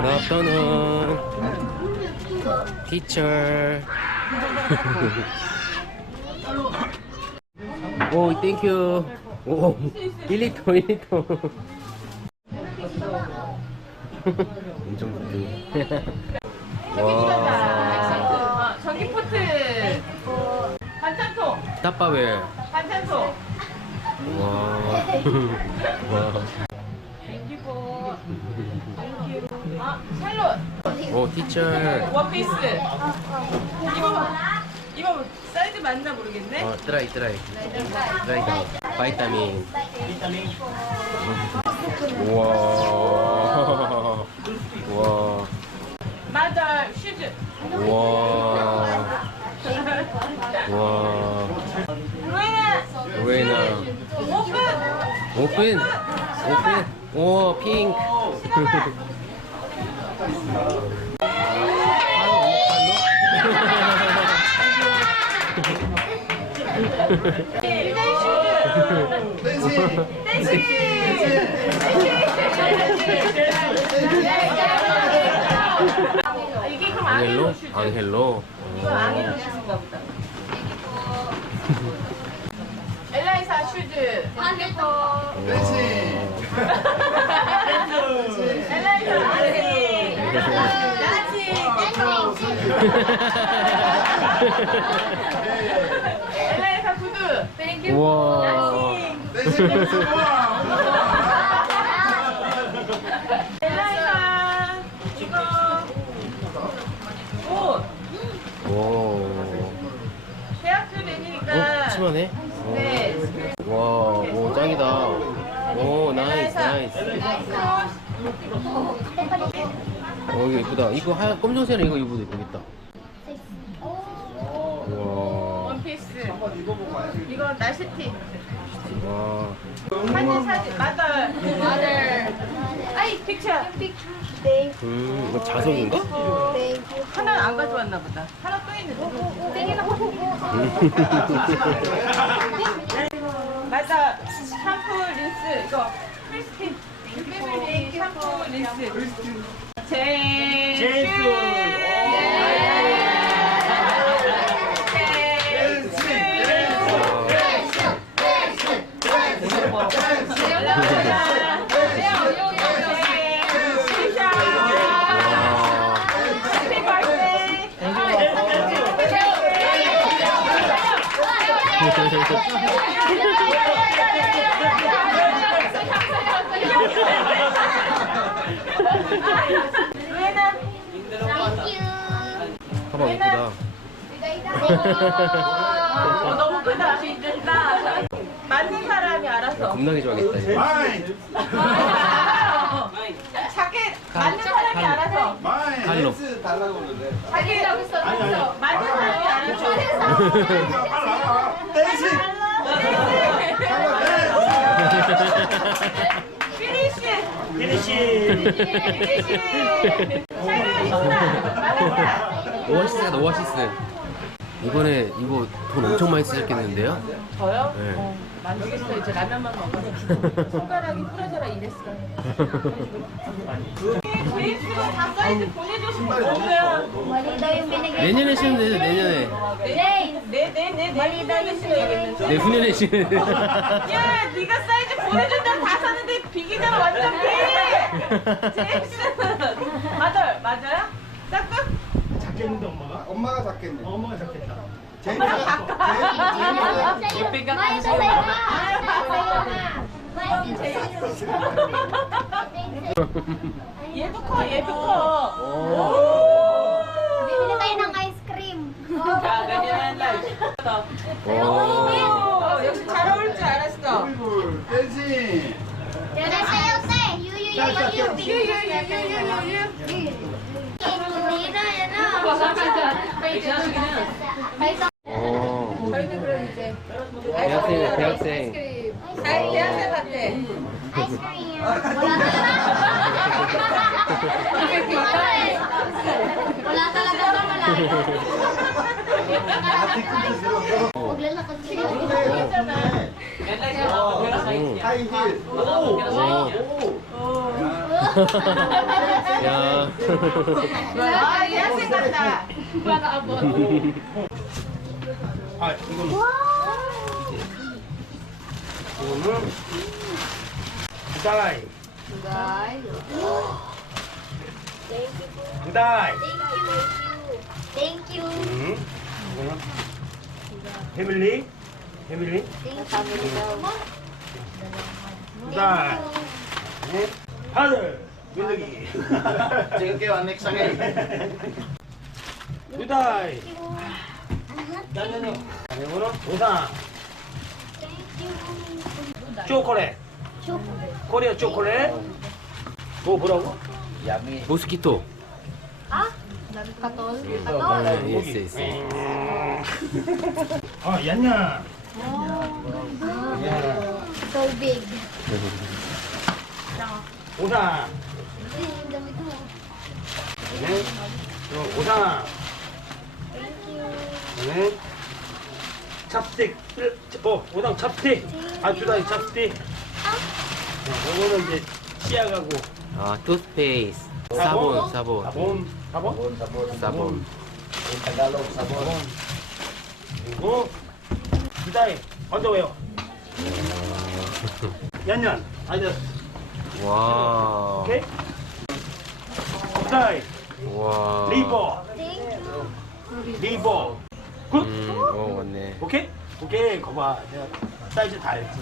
Good afternoon. Teacher. 오, 땡큐. 오, 1리터, 1리터. 엄청 좋대. 와, 어, 전기 포트 반찬통 따빠웰. 반찬통 와. 와. 오, 티처. 원피스 이거 이거 사이즈 맞나 모르겠네 어, 트라이, 트라이. 트라이 다. 바이타민. 우와. 우와. 마더 슈즈 우와. 우와. 루에나 루에나. 오픈 오픈. 오픈. 오, 핑크. 이게 그럼 앙헬로? 앙헬로 슈즈 앙헬로. 앙헬로 슈즈인가 보다 엘라이사 슈즈 엘라이사 나치 나치 엘라이사 구두 우와. 엘라이사 이거 옷 오. 대학교 어, 다니니까 치마네? 네 와, 오, 짱이다. 오, 나이스, 나이스. 어, 이거 이쁘다. 이거 하얀, 검정색은 이거 입어도 이쁘겠다. 나시티. 와. 사진 사진 마덜 마덜 아이 픽처 음, 이거 자석인가? 하나 안 가져왔나 보다. 하나 또 있는데 맞아. 샴푸 린스. 이거. 크리스틴. 패밀리 샴푸 린스. 제이스 가방 이쁘다. 어, 너무 크다. 나 맞는 사람이 알아서. 겁나게 좋아하겠다. 이거. 자켓 맞는 사람이 알아서. 칼로. 자켓 맞는 사람이 알아서. 피니쉬. 피니쉬. 잘 있다. 오아시스다, 오아시스. 이번에 이거 돈 엄청 많이 쓰셨겠는데요? 저요? 네. 어, 만지겠어요. 이제 라면만 먹어서. 손가락이 부러져라 이랬어요. 제이스가 다 사이즈 보내줬으면 좋겠어요. 내년에 신으면 되죠, 내년에. 네네네 내년에 신어야겠는데. 내후년에 신으면 야, 네가 사이즈 보내준다고 다 샀는데 비기잖아 완전 비. 제이스. 맞아요, 맞아요? 짝꿍? 작겠는데 엄마가? 엄마가 작겠네. 어, 엄마가 작겠다. 엄마가 바꿔. 얘도 커, 얘도 커. Bibili tayo ng ice cream. 자, ganyan lang. 오, 역시 잘 어울릴 줄 알았어. 꿀꿀 댄싱. Yan sa'yo, te. Yu, yu, yu, yu, yu. 유 유 유 유 유 유. Dito, yan o. 오. 저희는 그럼 이제 대학생, 대학생. 잘 대학생 같아. Ice cream. Wala talaga. Wala talaga ba wala? Maglalakad sila. 오. 하이힐. 야. 아, 이 학생 같다. 아 이거는 이거는 두다이. 두다이. Thank you. 음 이거는 패밀리? 패밀리? 두다이. 네 파들 민득이 즐겁게 왔네 상해 두다이 야야야 이거는 보상 초콜릿 코리아 초콜릿 뭐 뭐라고? 모스키토. Ah? Katol? Katol? 아, 예스 예스. 아 얀냐 So big. 보상 Ang damit mo. 네. 그럼 보상 네. 찹스틱. 어 오당 찹스틱. 아 주다이 찹스틱. 네, 이거는 이제 치약하고. 아 투스페이스. 사본. 사본. 사본? 사본 사본. In Tagalog sabon 그리고 주다이. 언더웨어 얀얀. 아이디어스 와. 오케이? 주다이 와. 리버. 리버 굿 음, 어 맞네. 오케이? 오케이 거봐 내가 사이즈 다 알지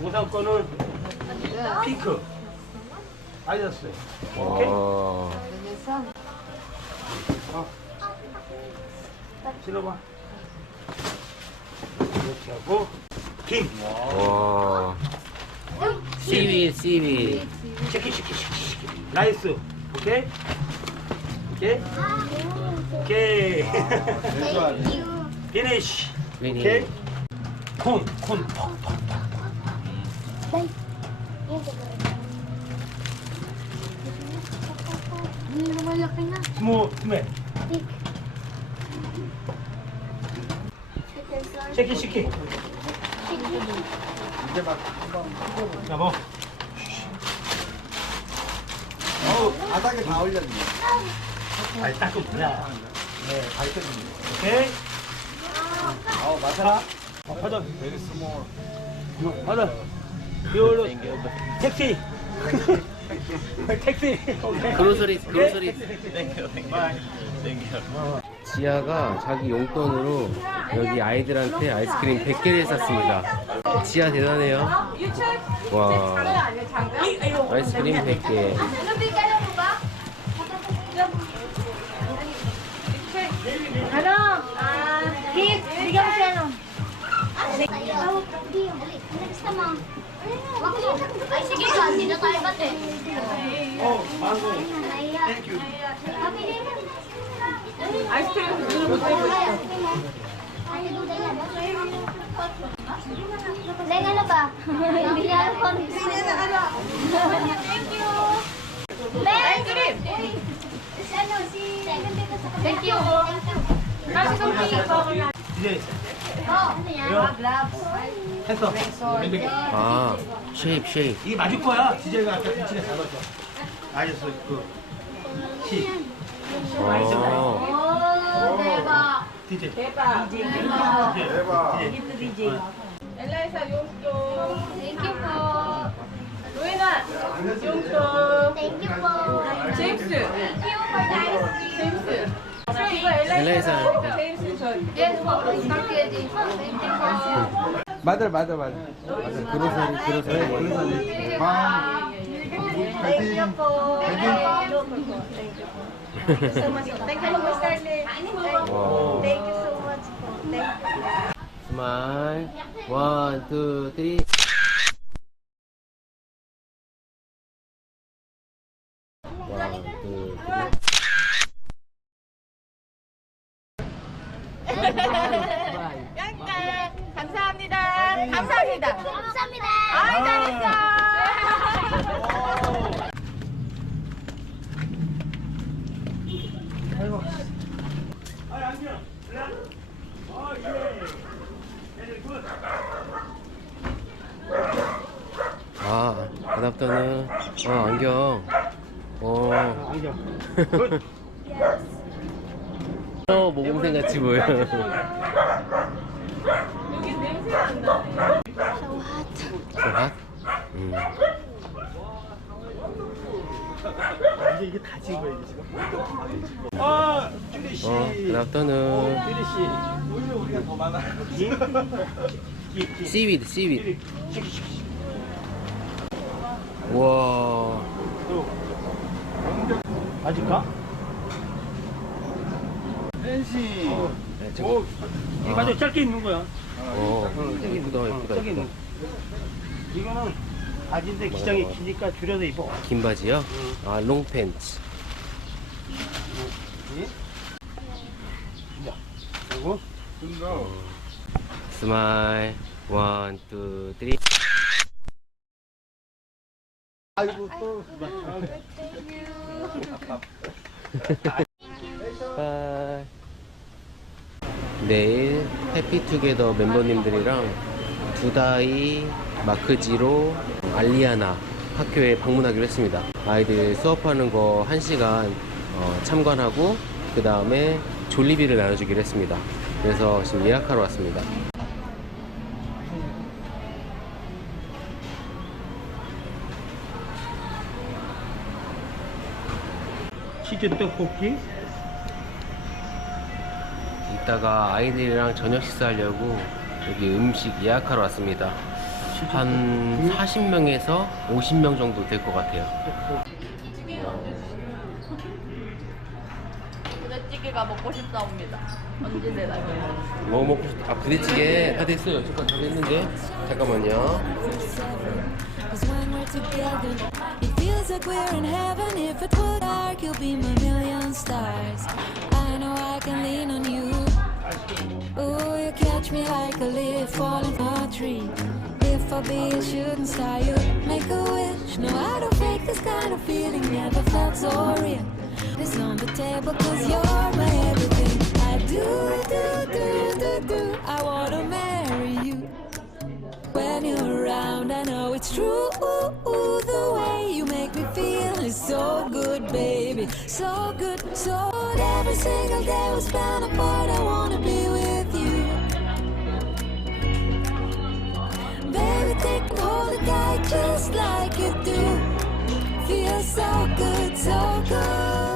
우선 거는 핑크 아이더스 오케이? 와. 실어봐 이렇게 하고 김 와. 시위 시위. 쉐키 쉐키 쉐키 쉐키 나이스 오케이? 오케이? 오케이 Thank you. 피니쉬 피니쉬. 오케이? 콘콘 톡톡 Hindi lumalaki na. 막 여보 어우 바닥에 다 올렸네 아니 닦고 그냥 네 밝혀집니다 오케이? 맞아 자, 어, 받아. 이거 받아. 이걸로 택시. 택시. 그로서리 그로서리. 바이. 지아가 자기 용돈으로 여기 아이들한테 아이스크림 100개를 샀습니다. 지아 대단해요. 와. 아이스크림 100개. Nabigyan mo ba? Ano? Ah, Keith, bigyan mo siya, no? Tawag ka, Keith. Dali, next na, ma'am. Wag mo. Ay, sige ka, hindi na tayo ba't eh. 어, 망고. Nahiya. Thank you. Happy din. 아이스크림 눈을 못 떼고 있어. Leng, ano ba? Bigyan ako. Thank you. Leng! 아이스크림. Ano, si... Thank you. 했어. 아, 쉐입 쉐입. 이게 맞을 거야. 디제이가 아까 김치가 잡았어. 알겠어. 그 시. 어. Oh, 대박. 디제. 대박. 대박 디제. 엘라이사 용돈. Thank you po. 로이나 용돈. Thank you po. 제임스. Po. 맞아 맞아 맞아 맞아 그로서리 그로서리. 그래서 방 파이팅 와. 스마일. 원, 투, 쓰리. 원, 투, 쓰리. 깡깡. 감사합니다. 감사합니다. 감사합니다. 아이 잘했어. 아, 안녕. 어, 예. Very good. 아, 아답터는, 어, 안경. 어. 어, 모공생 같이 보여. 여기 냄새 난다. 핫? 음. 이게 이게 다 찍은 거야 이게 지금. 아, 쭈리 씨. 어, 굿아프터눈. 쭈리 씨. 오히려 우리가 더 많아. 씨위드, 씨위드. 와. 맞을까? 펜시. 네, 저기. 오, 이 맞아 짧게 있는 거야. 어, 예쁘다, 예쁘다, 짧게 예쁘다. 있는. 이거는 바지인데 기장이 기니까 줄여서 입어. 긴 바지요? 아, 롱 팬츠. 그리고 스마일. 원, 투, 쓰리. 아이고 또 바이. 내일 해피투게더 멤버님들이랑 두다이, 마크지로, 알리아나 학교에 방문하기로 했습니다. 아이들 수업하는 거 1시간 어, 참관하고 그 다음에 졸리비를 나눠주기로 했습니다. 그래서 지금 예약하러 왔습니다. 치즈 떡볶이. 이따가 아이들이랑 저녁 식사하려고 여기 음식 예약하러 왔습니다. 한 40명에서 50명 정도 될 것 같아요. 부대찌개가 먹고 싶다옵니다. 언제 되나요? 뭐 먹고 싶... 아 부대찌개 다 됐어요. 잠깐 다 됐는데 잠깐만요. Cause when we're together, it feels like we're in heaven. If it were dark, you'll be my million stars. I know I can lean on you. Oh, you catch me like a leaf falling from a tree. If I be a shooting star, you make a wish. No, I don't fake this kind of feeling. Never felt so real. It's on the table cause you're my everything. I do, do, do, do, do. I wanna marry you. When you're around, I know it's true. Ooh, The way you make me feel is so good, baby. So good, so. Every single day we spend apart, I wanna be with you. Baby, take and hold a guy just like you do. Feels so good, so good.